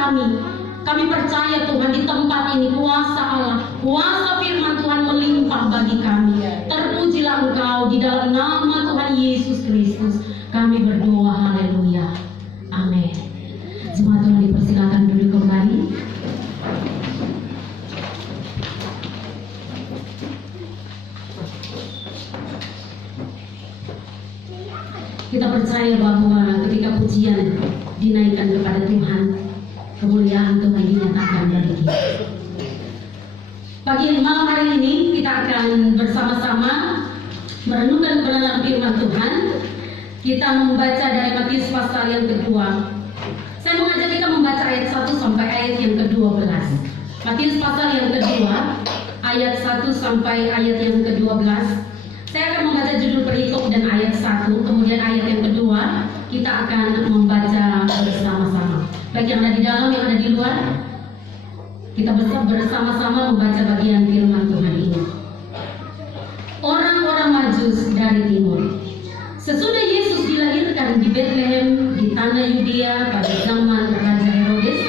kami. Kami percaya Tuhan di tempat ini kuasa Allah, kuasa firman Tuhan melimpah bagi kami. Terpujilah Engkau di dalam nama Tuhan Yesus Kristus. Kami berdoa, haleluya. Amin. Jemaat Tuhan dipersilakan duduk kembali. Kita percaya bahwa ketika pujian dinaikkan kepada Tuhan, kemuliaan Tuhan dinyatakan bagi kita. Pagi malam hari ini kita akan bersama-sama merenungkan kebenaran firman Tuhan. Kita membaca dari Matius pasal yang kedua. Saya mengajak kita membaca ayat 1 sampai ayat yang ke-12. Matius pasal yang kedua, ayat 1 sampai ayat yang ke-12. Saya akan membaca judul perikop dan ayat 1, kemudian ayat yang kedua kita akan membaca bersama-sama. Bagi yang ada di dalam, yang ada di luar, kita bersama-sama membaca bagian firman Tuhan ini. Orang-orang Majus dari timur. Sesudah Yesus dilahirkan di Bethlehem di tanah Yudea pada zaman Raja Herodes,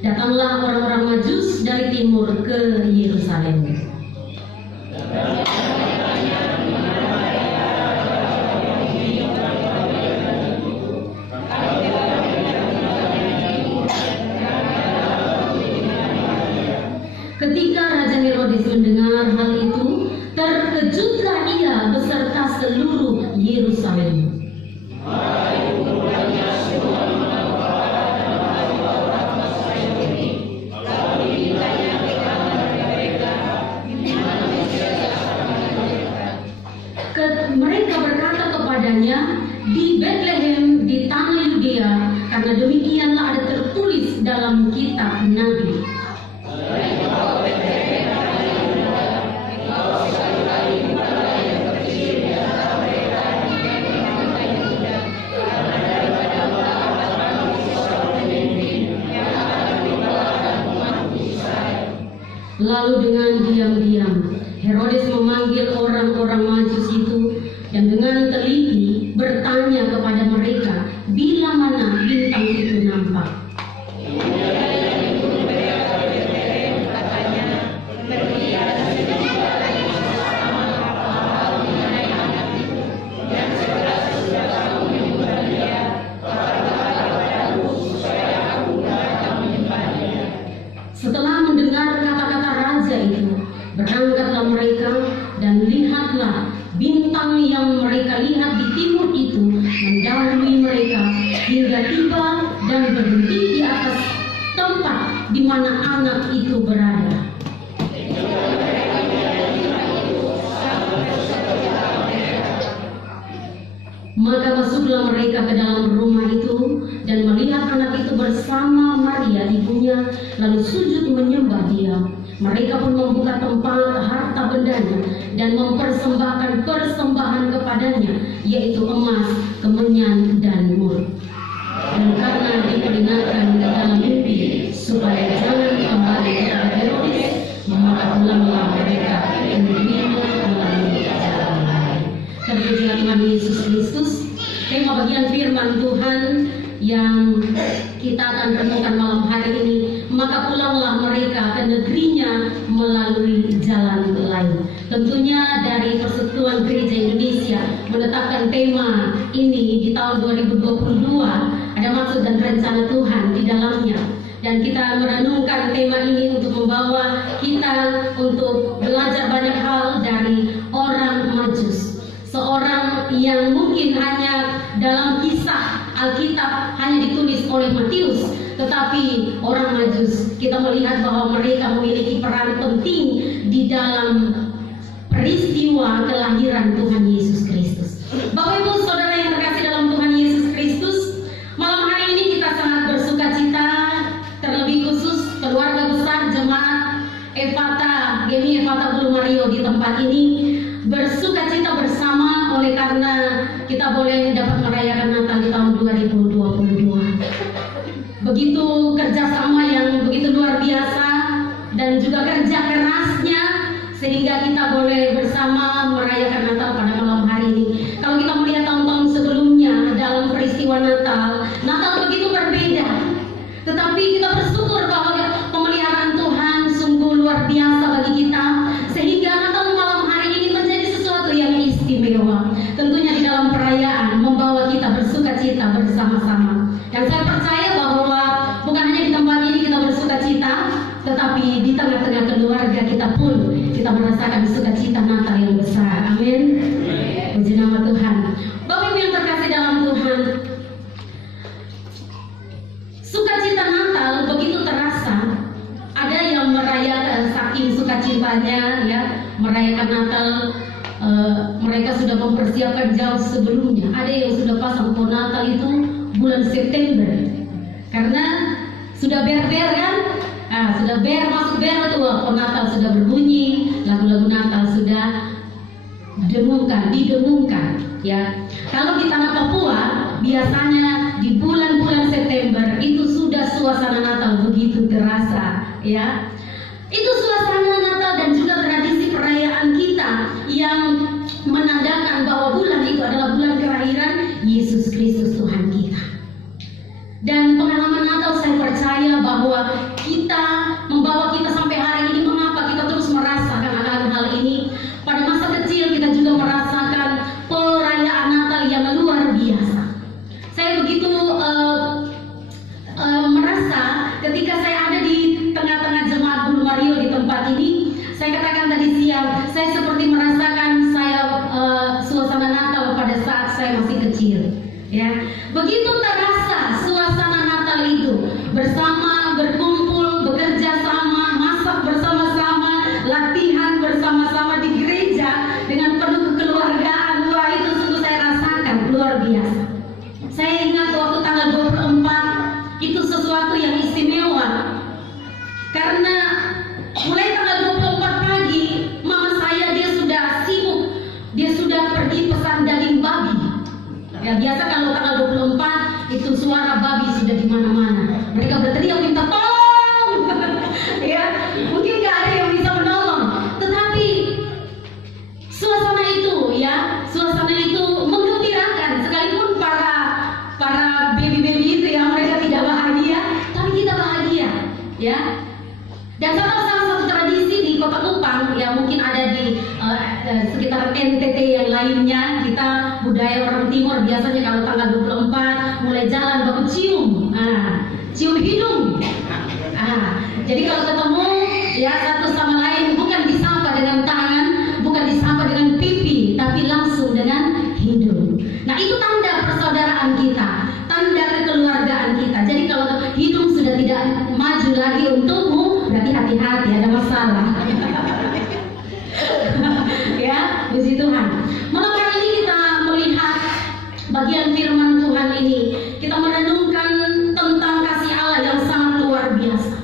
datanglah orang-orang Majus dari timur ke Yerusalem. Ketika Raja Herodes mendengar hal itu, terkejutlah ia beserta seluruh Yerusalem. Mereka berkata kepadanya, di Bethlehem di tanah Yudea, karena demikianlah ada tertulis dalam kitab Nabi. Lalu dengan diam-diam Herodes memanggil orang-orang Majus itu dan dengan teliti bertanya kepada mereka bila mana bintang itu nampak. Setelah mendengar kata-kata raja itu, berangkatlah mereka dan lihatlah bintang yang mereka lihat di timur itu mendahului mereka hingga tiba dan berhenti di atas tempat di mana anak itu berada. Maka masuklah mereka ke dalam rumah itu dan melihat anak itu bersama Maria ibunya, lalu sujud menyembah dia. Mereka pun membuka tempat harta bendanya dan mempersembahkan persembahan kepadanya, yaitu emas, kemenyan, dan mur. Dan karena diperingatkan dalam mimpi supaya jangan kembali kepada Herodes, maka pulanglah mereka dan dirinya melalui jalan lain. Terpujilah Tuhan Yesus Kristus. Tema bagian firman Tuhan yang kita akan renungkan malam hari ini, maka pulanglah mereka ke negerinya melalui jalan lain. Tentunya dari Persekutuan Gereja Indonesia menetapkan tema ini di tahun 2022, ada maksud dan rencana Tuhan di dalamnya. Dan kita merenungkan tema ini untuk membawa kita untuk belajar banyak hal dari orang Majus. Seorang yang mungkin hanya dalam kisah Alkitab hanya ditulis oleh Matius, tetapi orang Majus kita melihat bahwa mereka memiliki peran penting di dalam peristiwa kelahiran Tuhan Yesus Kristus. Bapak Ibu Saudara yang terkasih dalam Tuhan Yesus Kristus, malam hari ini kita sangat bersuka cita, terlebih khusus keluarga besar jemaat Efata Gemi Efata Bulu Mario di tempat ini bersuka cita bersama oleh karena kita boleh dapat merayakan Natal di tahun 2022. Begitu kerjasama yang begitu luar biasa dan juga kerja kerasnya sehingga kita boleh bersama merayakan Natal pada malam hari ini. Kalau kita melihat tahun-tahun sebelumnya dalam peristiwa Natal begitu berbeda. Tetapi Tapi kita bersyukur bahwa pemeliharaan Tuhan sungguh luar biasa bagi kita, sehingga Natal malam hari ini menjadi sesuatu yang istimewa. Tentunya di dalam perayaan membawa kita bersuka cita bersama-sama. Dan saya percaya bahwa bukan hanya di tempat ini kita bersuka cita, tetapi di tengah-tengah keluarga kita pun kita merasakan sukacita Natal yang besar. Amin. Puji nama Tuhan. Bapak Ibu yang terkasih dalam Tuhan, sukacita Natal begitu terasa. Ada yang merayakan saking sukacitanya, ya, merayakan Natal. Mereka sudah mempersiapkan jauh sebelumnya. Ada yang sudah pasang pohon Natal itu bulan September, karena sudah ber-ber kan, sudah masuk ber tuh, pohon Natal sudah berbunyi, lagu-lagu Natal sudah didengungkan, ya. Kalau di tanah Papua biasanya di bulan-bulan September itu sudah suasana Natal begitu terasa, ya. Itu suasana Natal dan juga tradisi perayaan kita yang menandakan bahwa bulan itu adalah bulan kelahiran Yesus Kristus Tuhan kita. Dan pengalaman Natal saya percaya bahwa kita membawa kita sampai hari ini. Mengapa kita terus merasakan akan hal ini? Pada masa kecil kita juga merasakan perayaan Natal yang luar biasa. Saya begitu merasa ketika saya ada di tengah-tengah jemaat Bulu Mario di tempat ini. Saya katakan tadi siang, saya seperti merasakan suasana Natal pada saat saya masih kecil, ya. Begitu terasa suasana Natal itu, bersama, berkumpul, bekerja sama, masak bersama-sama, latihan bersama-sama di gereja dengan penuh kekeluargaan. Wah, itu sungguh saya rasakan luar biasa. Saya ingat waktu tanggal 24 itu sesuatu yang istimewa, karena mulai tanggal 24 pagi mama saya dia sudah sibuk, dia sudah pergi pesan daging babi. Ya, biasa kalau tanggal 24 itu suara babi sudah di mana-mana. Mereka berteriak minta tolong. Ya, mungkin gak ada yang bisa menolong, tetapi suasana itu, ya, suasana itu menggembirakan. Sekalipun para baby-baby itu ya, mereka tidak bahagia, tapi kita bahagia, ya. Dan salah satu tradisi di Kota Kupang, ya, mungkin ada di sekitar NTT yang lainnya, kita budaya orang Timur biasanya kalau tanggal 24 mulai jalan baku cium, cium hidung. Jadi kalau ketemu, ya, satu sama lain bukan disapa dengan tangan, bukan disapa dengan pipi, tapi langsung dengan hidung. Nah, itu tanda persaudaraan kita, tanda kekeluargaan kita. Jadi kalau hidung sudah tidak maju lagi untukmu, berarti hati-hati, ada masalah. Ya, puji Tuhan. Malam hari ini kita melihat bagian firman Tuhan ini. Kita merenungkan tentang kasih Allah yang sangat luar biasa.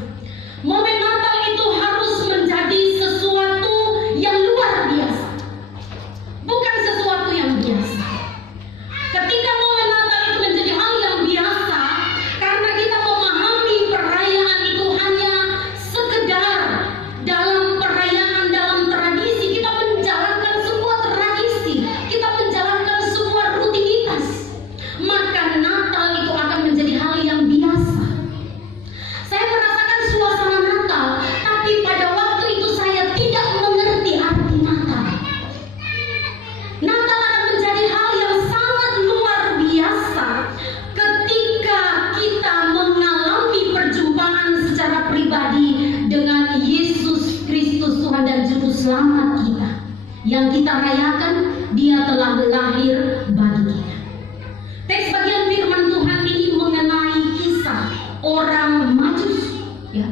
Momen Natal itu harus menjadi sesuatu yang luar biasa, bukan sesuatu yang biasa. Ketika momen Natal itu menjadi hal yang biasa, karena kita memahami perayaan itu hanya sekedar dalam perayaan, dalam tradisi, kita menjalankan sebuah tradisi, kita menjalankan sebuah rutinitas, maka Natal itu akan menjadi hal yang biasa. Saya merasakan suasana Natal, tapi pada waktu itu saya tidak mengerti arti Natal. Natal akan menjadi hal yang sangat luar biasa ketika kita mengalami perjumpaan secara pribadi dengan Yesus Kristus Tuhan dan Juru Selamat kita. Yang kita rayakan, Dia telah lahir bagi kita. Teks bagian firman Tuhan ini mengenai kisah orang Majus, ya.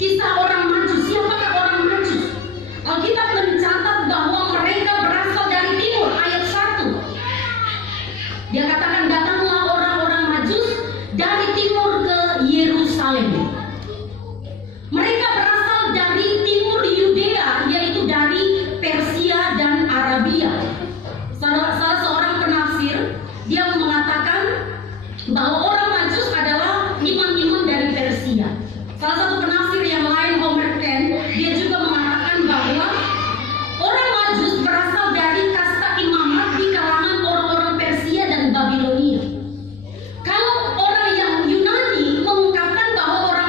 Kisah orang Majus. Siapakah orang Majus? Alkitab mencatat bahwa mereka berasal dari timur, ayat 1. Dia katakan, datanglah orang-orang Majus dari timur ke Yerusalem. Mereka berasal dari timur Yudea, yaitu dari Persia dan Arabia. Salah seorang penafsir, dia mengatakan bahwa orang Majus adalah imam-imam dari Persia. Salah satu penafsir yang lain, Homer Ken, dia juga mengatakan bahwa orang Majus berasal dari kasta imamat di kalangan orang-orang Persia dan Babilonia. Kalau orang yang Yunani mengungkapkan bahwa orang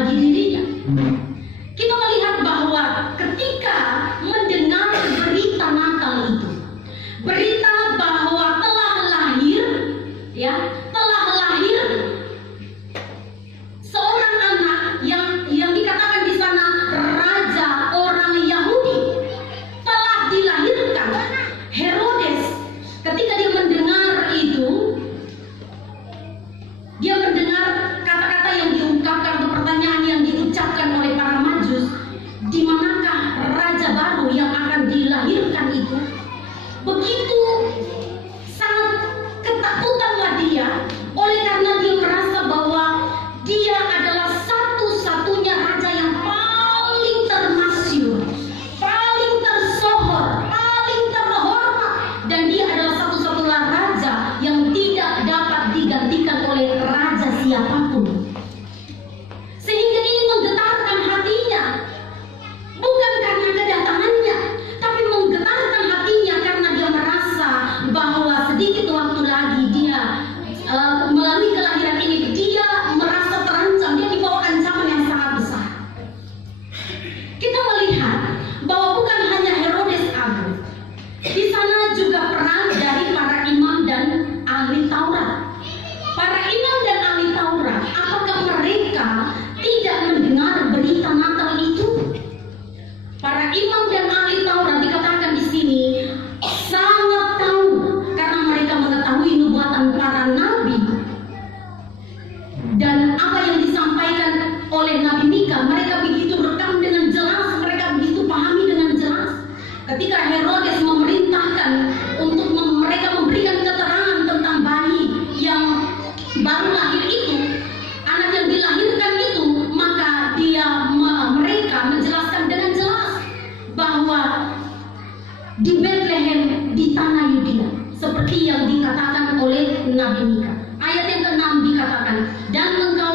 bagi dirinya. Kita melihat bahwa ketika mendengar berita Natal itu, berita bahwa telah lahir seorang anak yang dikatakan di sana raja orang Yahudi telah dilahirkan. Herodes ketika dia mendengar itu, dia mendengar kata-kata yang diungkapkan atau pertanyaan yang diucapkan oleh para Majus, di manakah raja baru yang akan dilahirkan itu? Begitu sangat ketakutanlah dia, oleh karena dia merasa bahwa dia adalah satu-satunya raja yang paling termasyhur, paling tersohor, paling terhormat, dan dia adalah satu-satunya raja yang tidak dapat digantikan oleh raja siapapun. Sehingga ini menggetarkan hatinya, bukan karena kedatangannya, tapi menggetarkan hatinya karena dia merasa bahwa sedikit waktu lagi dia melalui kelahiran ini, dia merasa terancam, dia di bawah ancaman yang sangat besar. Kita melihat bahwa bukan hanya Herodes Agung, di sana juga peran dari para imam dan ahli Taurat. Para imam dan ahli Taurat, apakah mereka tidak mendengar berita Natal itu? Para imam dan ahli Taurat dikatakan di sini sangat tahu, karena mereka mengetahui nubuatan para nabi dan apa yang disampaikan oleh Nabi Mika. Mereka begitu rekam dengan jelas, mereka begitu pahami dengan jelas. Ketika Herodes memerintahkan untuk mereka memberikan keterangan tentang bayi yang baru lahir itu, anak yang dilahirkan itu, maka mereka menjelaskan dengan jelas bahwa di Bethlehem di tanah Yudea, seperti yang dikatakan oleh Nabi Mika. Ayat yang ke-6 dikatakan, dan engkau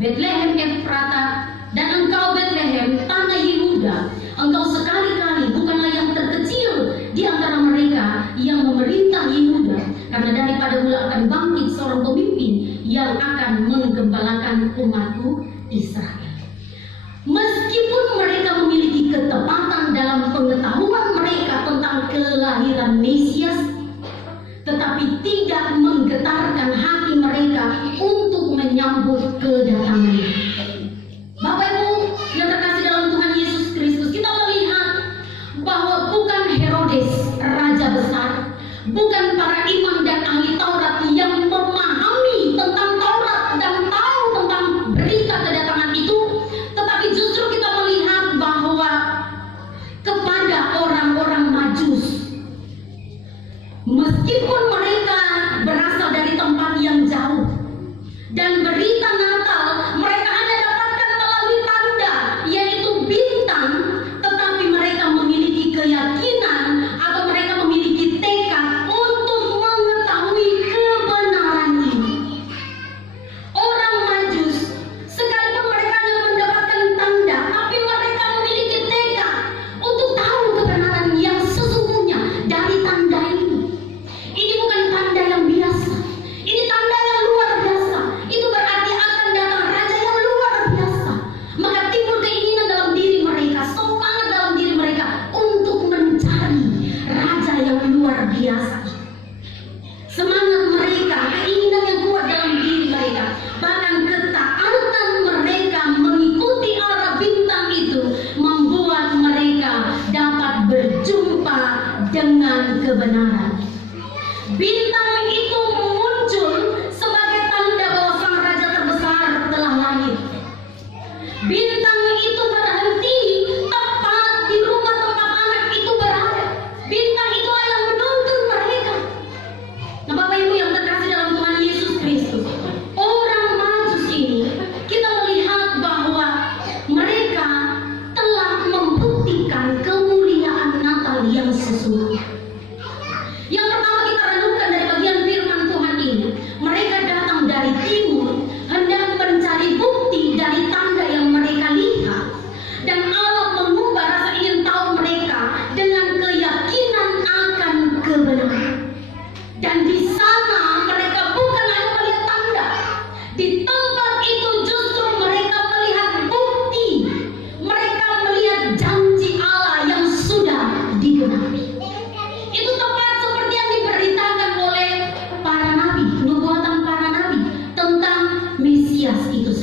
Bethlehem Efrata, dan engkau Bethlehem tanah Yehuda, engkau sekali-kali bukanlah yang terkecil di antara mereka yang memerintah Yehuda, karena daripada mula akan bangkit seorang pemimpin yang akan menggembalakan umatku Israel. Meskipun mereka memiliki ketepatan dalam pengetahuan mereka tentang kelahiran Mesias, tetapi tidak menggetarkan hati mereka untuk menyambut kedatangannya. Bapak Ibu yang terkasih dalam Tuhan Yesus Kristus, kita melihat bahwa bukan Herodes raja besar, bukan para imam dan ahli Taurat yang memahami tentang Taurat dan tahu tentang berita kedatangan itu, tetapi justru kita melihat bahwa kepada orang-orang Majus, meskipun mereka berasal dari tempat yang jauh dan berita Natal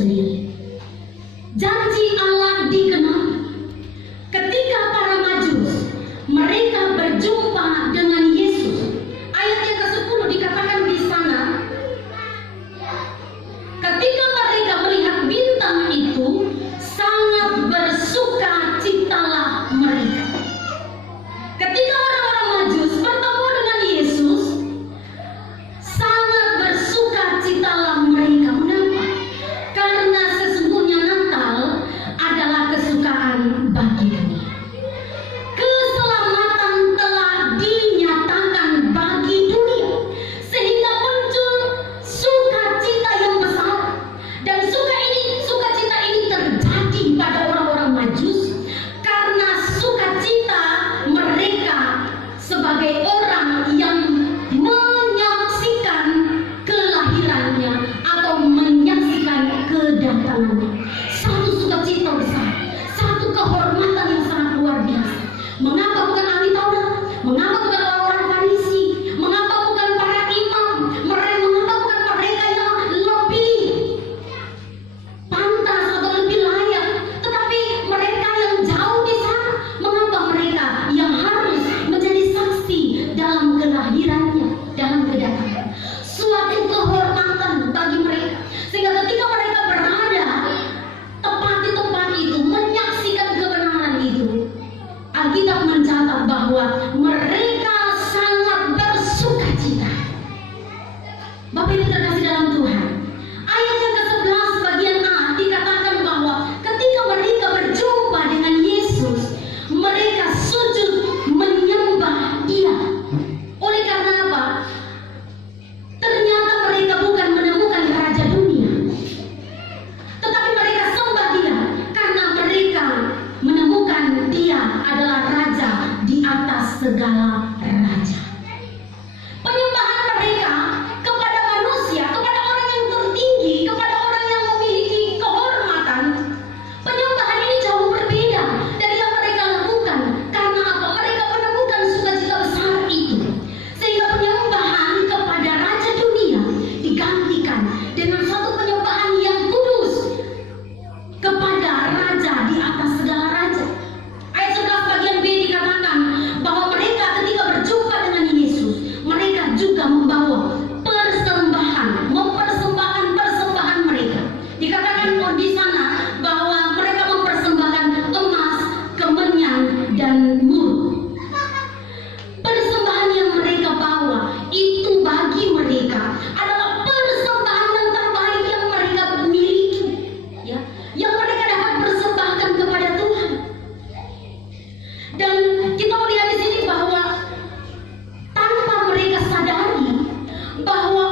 sendiri. Janji Allah digenapi ketika para Majus mereka berjumpa dengan Yesus. Ayat yang ke-10 dikatakan di sana, ketika mereka melihat bintang itu, sangat bersukacitalah mereka. Ketika orang-orang Majus bertemu dengan Yesus, sangat bersukacitalah mereka. Mengapa? Karena sesungguhnya Natal adalah kesukaan bagi dunia. Keselamatan telah dinyatakan bagi dunia, sehingga muncul sukacita yang besar. Dan sukacita ini terjadi pada orang-orang Majus karena sukacita mereka sebagai orang yang menyaksikan kelahirannya atau menyaksikan kedatangannya. Satu sukacita besar, satu kehormatan yang sangat luar biasa. Mengapa bukan ahli Taurat? Mengapa bukan orang-orang Farisi? Mengapa bukan para imam? Mengapa bukan mereka yang lebih pantas atau lebih layak? Tetapi mereka yang jauh di sana. Mengapa mereka yang harus menjadi saksi dalam kelahirannya, dalam kedatangan? Suatu kehormatan bagi mereka, sehingga ketika mereka berada tepat di tempat itu, menyaksikan kebenaran itu, Alkitab mencatat bahwa mereka sangat bersukacita. Bapak Ibu terkasih dalam Tuhan, ayat yang ke-11 bagian A dikatakan bahwa ketika mereka berjumpa dengan Yesus, mereka sujud menyembah Dia. Oleh karena apa? Ternyata mereka bukan menemukan raja dunia, tetapi mereka sembah Dia karena mereka menemukan Dia adalah raja di atas segala raja. Penyembahan mereka kepada manusia, kepada orang yang tertinggi, kepada orang yang memiliki kehormatan, penyembahan ini jauh berbeda dari yang mereka lakukan. Karena apa? Mereka menemukan sukacita besar itu, sehingga penyembahan kepada raja dunia digantikan dengan satu penyembahan yang kudus kepada raja di atas segala raja. Ayat 11 bagian B dikatakan bahwa mereka ketika berjumpa dengan Yesus, mereka juga membawa persembahan, mempersembahkan persembahan mereka. Dikatakan di sana bahwa mereka mempersembahkan emas, kemenyan, dan mur. Persembahan yang mereka bawa itu bagi mereka adalah persembahan yang terbaik yang mereka miliki, ya, yang mereka dapat persembahkan kepada Tuhan. Dan kita melihat di sini bahwa tanpa mereka sadari bahwa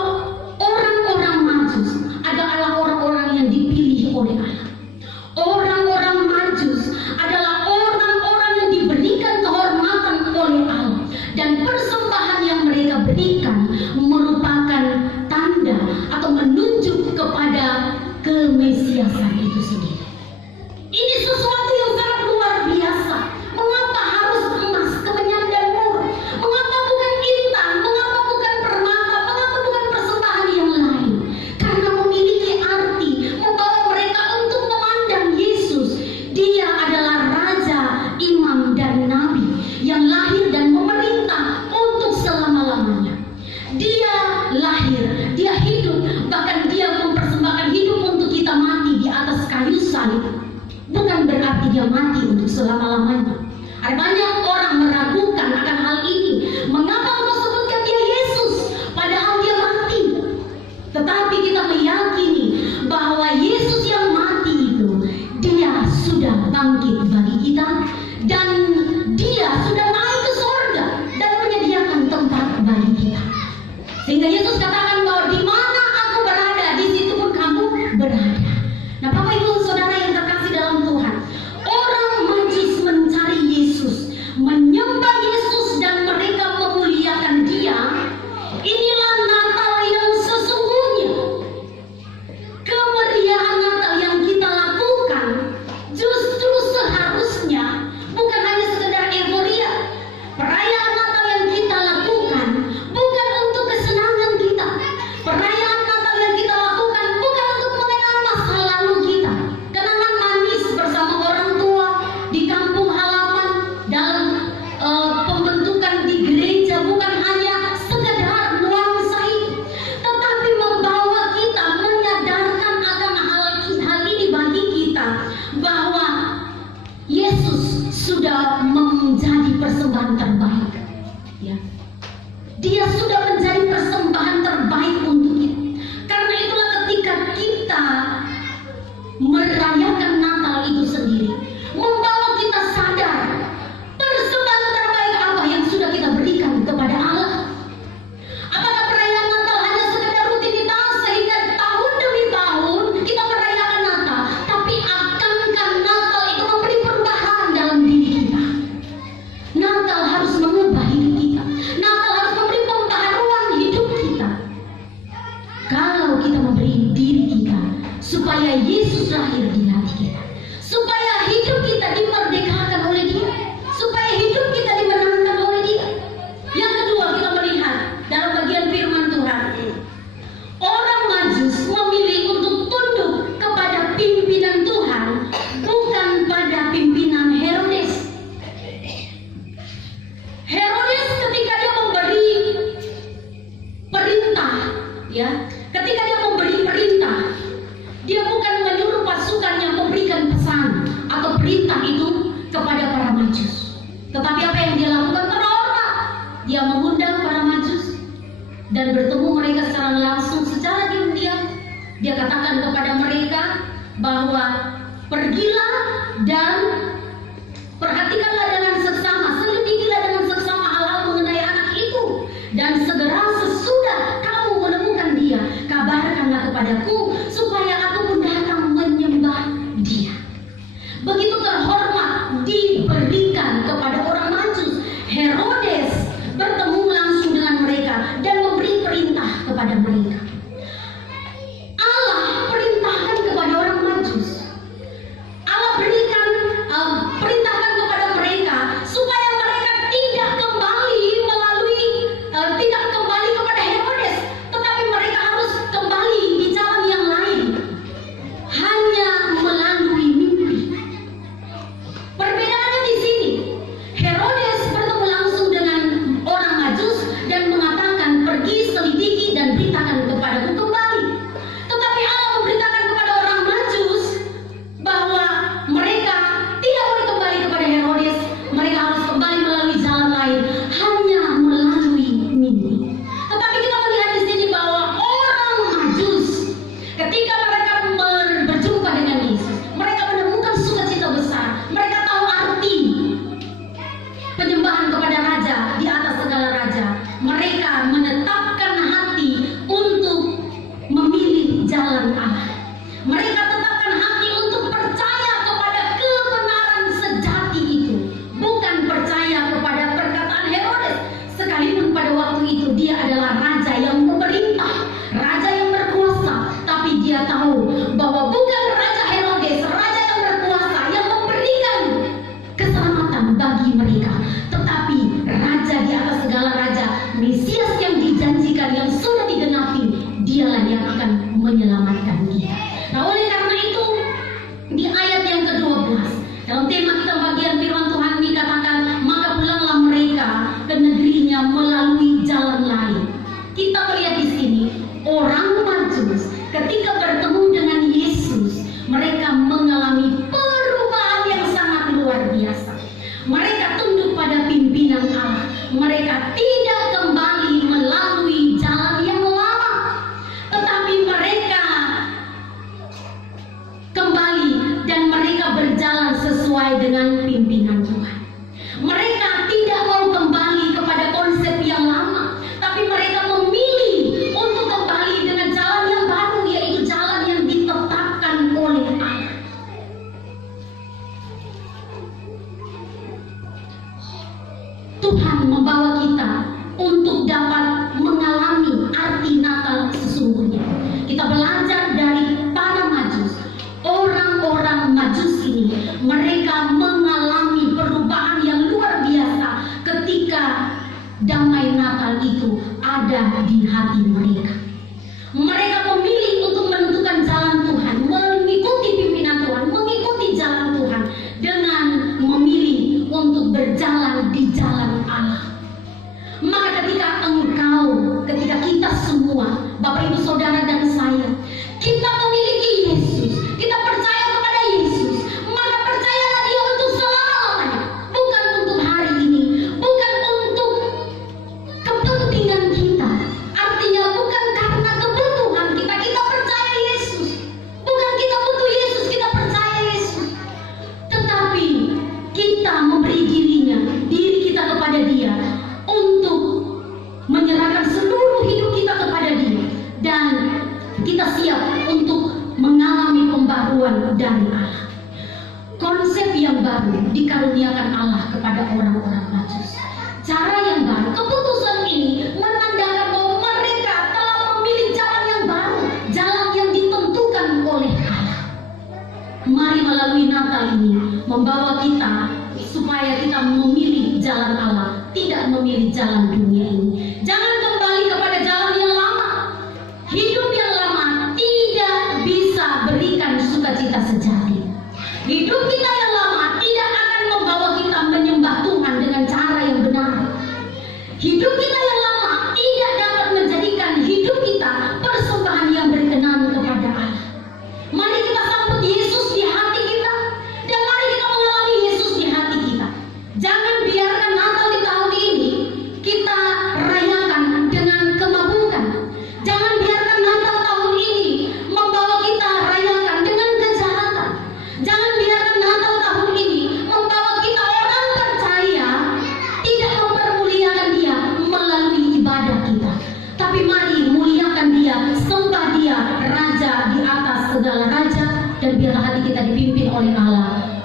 orang-orang Majus adalah orang-orang yang dipilih oleh Allah. Orang-orang Majus adalah orang-orang yang diberikan kehormatan oleh Allah, dan persembahan yang mereka berikan merupakan tanda atau menunjuk kepada kemesiasan itu sendiri. Ini sesuatu yang sangat luar biasa. Mengapa harus emas, kemenyan, dan mur? Mengapa bukan intan? Mengapa bukan permata? Mengapa bukan persembahan yang lain? Karena memiliki arti membawa mereka untuk memandang Yesus. Dia adalah raja, imam, dan nabi yang lahir dan memerintah untuk selama-lamanya. Dia lahir, dia hidup, bahkan dia mempersembahkan hidup untuk kita mati di atas kayu salib. Bukan berarti dia mati untuk selama-lamanya. Ada banyak orang meragukan akan hal ini. Mengapa engkau sebutkan dia Yesus padahal dia mati? Tetapi kita meyakini bahwa Yesus yang mati itu, dia sudah bangkit bagi kita, dan dia sudah naik ke surga dan menyediakan tempat bagi kita. Sehingga Yesus katakan bahwa di mana aku berada, di situ pun kamu berada. Nah, Bapak Ibu Saudara yang terkasih dalam Tuhan, orang Majus mencari Yesus, menyembah Yesus, dan mereka memuliakan Dia. Inilah Natal yang sesungguhnya. Kemeriahan Natal yang kita lakukan justru seharusnya bukan hanya sekedar euforia. Perayaan Natal yang kita lakukan bukan untuk kesenangan kita, merayakan Natal itu sendiri membawa kita sadar persembahan terbaik apa yang sudah kita berikan kepada Allah. Apakah perayaan Natal hanya sekedar rutinitas sehingga tahun demi tahun kita merayakan Natal, tapi akankah Natal itu memberi perubahan dalam diri kita? Natal harus mengubah hidup kita. Natal harus memberi pembaharuan hidup kita. Kalau kita memberi diri kita supaya Yesus lahir di hati kita, supaya hidup kita dimerdekakan oleh Dia, supaya hidup kita dimenangkan oleh Dia. Yang kedua, kita melihat dalam bagian firman Tuhan, orang Majus memilih untuk tunduk kepada pimpinan Tuhan, bukan pada pimpinan Herodes. Herodes ketika dia memberi perintah, ya, ketika dia memberi perintah, dia bukan menyuruh pasukan yang memberikan pesan atau perintah itu kepada para Majus. Tetapi apa yang dia lakukan terhormat. Dia mengundang para Majus dan bertemu mereka secara langsung, secara diam-diam. Dia katakan kepada mereka bahwa pergilah dan perhatikanlah dengan seksama, selidikilah dengan seksama hal-hal mengenai anak itu, dan segera sesudah kamu menemukan dia, kabarkanlah kepadaku supaya aku pun datang menyembah dia. Begitu terhormat diberikan kepada orang Majus. Herodes bertemu langsung dengan mereka dan memberi perintah kepada mereka. Allah perintahkan kepada orang Majus. Allah berikan perintahkan kepada mereka supaya mereka tidak kembali melalui tidak kembali kepada Herodes, tetapi mereka harus kembali di jalan yang lain, hanya melalui mimpi. Perbedaannya di sini, Herodes bertemu langsung dengan orang Majus dan mengatakan, pergi selidiki dan beritakan kepadaku kembali. Tetapi Allah memberitakan kepada orang Majus bahwa mereka tidak boleh kembali kepada Herodes, mereka harus kembali melalui jalan lain, hanya melalui mimpi. Tetapi kita melihat di sini bahwa orang Majus ketika mereka berjumpa dengan Yesus, mereka menemukan sukacita besar. Mereka tahu arti penyembahan kepada raja di atas segala raja. Mereka menetapkan hati untuk memilih jalan Allah. Mereka tetapkan hati untuk percaya kepada kebenaran sejati itu, bukan percaya kepada perkataan Herodes. Sekalipun pada waktu itu dia adalah raja yang memerintah, raja yang berkuasa, tapi dia tahu bahwa bukan raja Herodes, raja yang berkuasa, yang memberikan keselamatan bagi mereka, tetapi raja di atas segala raja, Mesias yang dijanjikan, yang sudah digenapi, dialah yang akan menyelamatkan kita. Nah, oleh karena itu di ayat yang ke-12 dalam tema kita bagian firman Tuhan dikatakan, maka pulanglah mereka ke negerinya melalui jalan lain. Kita melihat di sini orang Majus ketika bertemu dengan Yesus, mereka mengalami perubahan yang sangat luar biasa. Mereka tunduk pada pimpinan Allah. Mereka tidak kembali melalui jalan yang lama, tetapi mereka kembali dan mereka berjalan sesuai dengan pimpinan Tuhan. Mereka tidak mau kembali kepada konsep yang lama, tapi mereka memilih untuk kembali dengan jalan yang baru, yaitu jalan yang ditetapkan oleh Allah. Tuhan membawa kita untuk dapat mengalami arti Natal sesungguhnya. Kita belajar dari para Majus. Orang-orang Majus ini, mereka mengalami perubahan yang luar biasa ketika damai Natal itu ada di hati mereka. Mereka memilih untuk menentukan jalan Tuhan, mengikuti pimpinan Tuhan, mengikuti jalan Tuhan, dengan memilih untuk berjalan di jalan Allah. Maka ketika kita semua, Bapak Ibu Saudara dan saya, kita memiliki Yesus, kita percaya kepada Yesus, maka percayalah Dia untuk selama-lamanya, bukan untuk hari ini, bukan untuk kepentingan kita. Artinya bukan Allah. Konsep yang baru dikaruniakan Allah kepada orang-orang Majus. Cara yang baru, keputusan ini menandakan bahwa mereka telah memilih jalan yang baru, jalan yang ditentukan oleh Allah. Mari melalui Natal ini membawa kita supaya kita memilih jalan Allah, tidak memilih jalan dunia ini. Jangan kembali kepada jalan yang lama. Hidup yang lama tidak bisa berikan sukacita sejati. Hidup kita yang lama tidak akan membawa kita menyembah Tuhan dengan cara yang benar. Hidup kita yang lama tidak dapat menjadikan hidup kita persembahan yang berkenan kepada Allah. Mari kita sambut Yesus di hati kita, dan mari kita mengalami Yesus di hati kita. Jangan biarkan Natal di tahun ini kita rayakan dengan kemabukan. Jangan biarkan Natal tahun ini membawa kita rayakan dengan kejahatan. Jangan biarkan Natal tahun ini membawa kita orang percaya tidak mempermuliakan Dia melalui ibadah kita. Tapi mari muliakan Dia, sembah Dia, Raja di atas segala raja, dan biarlah hati kita dipimpin oleh Allah,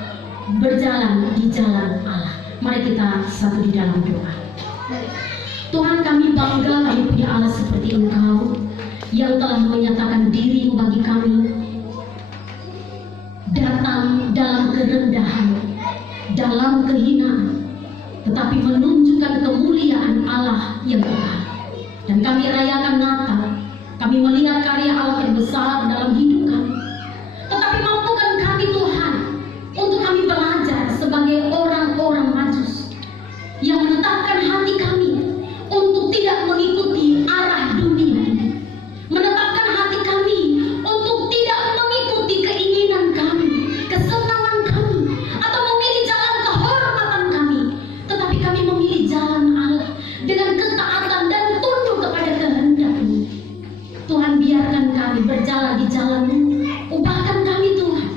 berjalan di jalan Allah. Mari kita satu di dalam doa. Tuhan, kami bangga kami punya Allah seperti Engkau yang telah menyatakan diri bagi kami, datang dalam kerendahan, dalam kehinaan, tetapi menunjukkan kemuliaan Allah yang kekal. Dan kami rayakan Natal, kami melihat karya Allah yang besar dalam hidup kami. Tetapi mampukan kami Tuhan untuk kami belajar sebagai orang-orang Majus yang menetapkan hati kami untuk tidak mengikuti arah dunia ini. Menetapkan hati kami untuk tidak mengikuti keinginan kami, kesenangan kami, atau memilih jalan kehormatan kami. Tetapi kami memilih jalan Allah dengan ketaatan dan tunduk kepada kehendak-Mu. Tuhan, biarkan kami berjalan di jalan-Mu. Ubahkan kami Tuhan.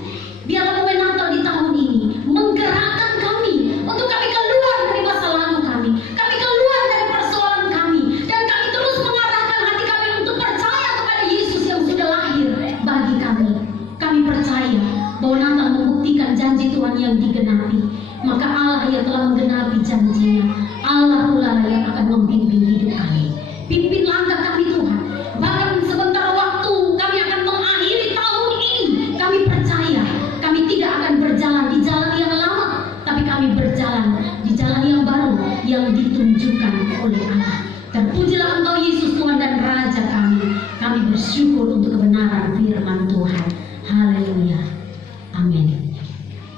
Biarlah momen Natal di tahun ini menggerakkan kami untuk kami keluar dari masa lalu kami. Kami keluar dari persoalan kami, dan kami terus mengarahkan hati kami untuk percaya kepada Yesus yang sudah lahir bagi kami. Kami percaya bahwa Natal membuktikan janji Tuhan yang digenapi. Maka Allah yang telah menggenapi janjinya, Allah pula yang akan membimbing hidup kami. Pimpin langkah kami Tuhan. Bahkan sebentar waktu kami akan mengakhiri tahun ini, kami percaya kami tidak akan berjalan di jalan yang lama, tapi kami berjalan di jalan yang baru yang ditunjukkan oleh Allah. Terpujilah Engkau Yesus Tuhan dan Raja kami. Kami bersyukur untuk kebenaran firman Tuhan. Haleluya. Amin.